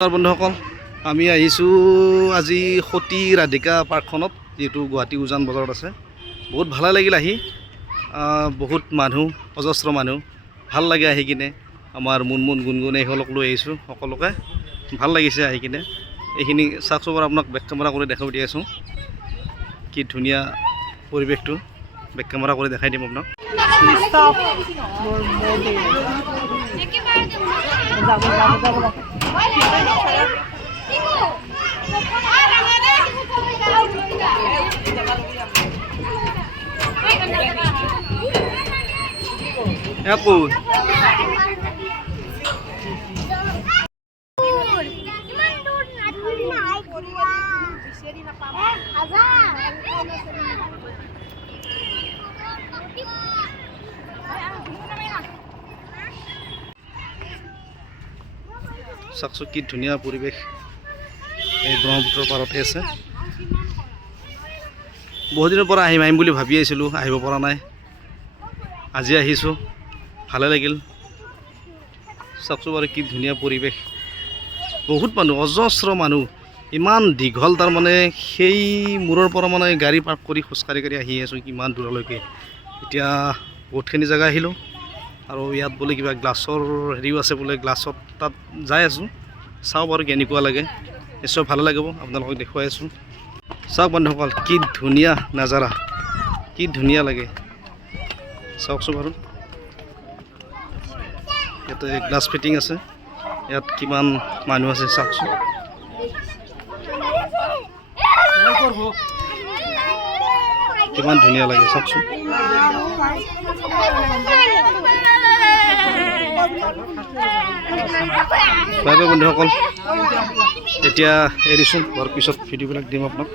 বন্ধুসকল আমি আহিছোঁ আজি সতী ৰাধিকা পাৰ্কখনত যিটো গুৱাহাটী উজান বজাৰত আছে। বহুত ভালে লাগিল আহি, বহুত মানুহ, অজস্ৰ মানুহ, ভাল লাগে আহি কিনে। আমাৰ মুনমুন গুণগুণ এইসকলক লৈ আহিছোঁ, সকলোকে ভাল লাগিছে আহি কিনে। এইখিনি চাওকচোন, আপোনাক বেক কেমেৰা কৰি দেখাই দি আছোঁ কি ধুনীয়া পৰিৱেশটো। বেক কেমেৰা কৰি দেখাই দিম আপোনাক। চাওকচোন কি ধুনীয়া পৰিৱেশ, এই ব্ৰহ্মপুত্ৰৰ পাৰতে আছে। বহুত দিনৰ পৰা আহিম বুলি ভাবি আছিলোঁ, আহিব পৰা নাই। আজি আহিছোঁ, ভালে লাগিল। চাওকচোন বাৰু কি ধুনীয়া পৰিৱেশ, বহুত মানুহ, অজস্ৰ মানুহ, ইমান দীঘল। তাৰমানে সেই মূৰৰ পৰা মানে গাড়ী পাৰ্ক কৰি খোজকাঢ়ি আহি আছোঁ কিমান দূৰলৈকে। এতিয়া বহুতখিনি জেগা আহিলোঁ আৰু ইয়াত বোলে কিবা গ্লাছৰ হেৰিও আছে বোলে, গ্লাছত তাত যাই আছোঁ। চাওঁ বাৰু কেনেকুৱা লাগে, নিশ্চয় ভালে লাগিব, আপোনালোকক দেখুৱাই আছোঁ। চাওক বন্ধুসকল কি ধুনীয়া নাজাৰা, কি ধুনীয়া লাগে। চাওকচোন বাৰু, ইয়াতে গ্লাছ ফিটিং আছে, ইয়াত কিমান মানুহ আছে চাওকচোন। কিমান ধুনীয়া লাগে চাওকচোন। বাই বাই বন্ধুসকল, এতিয়া এৰিছোঁ, বাৰু পিছত ভিডিঅ'বিলাক দিম আপোনাক।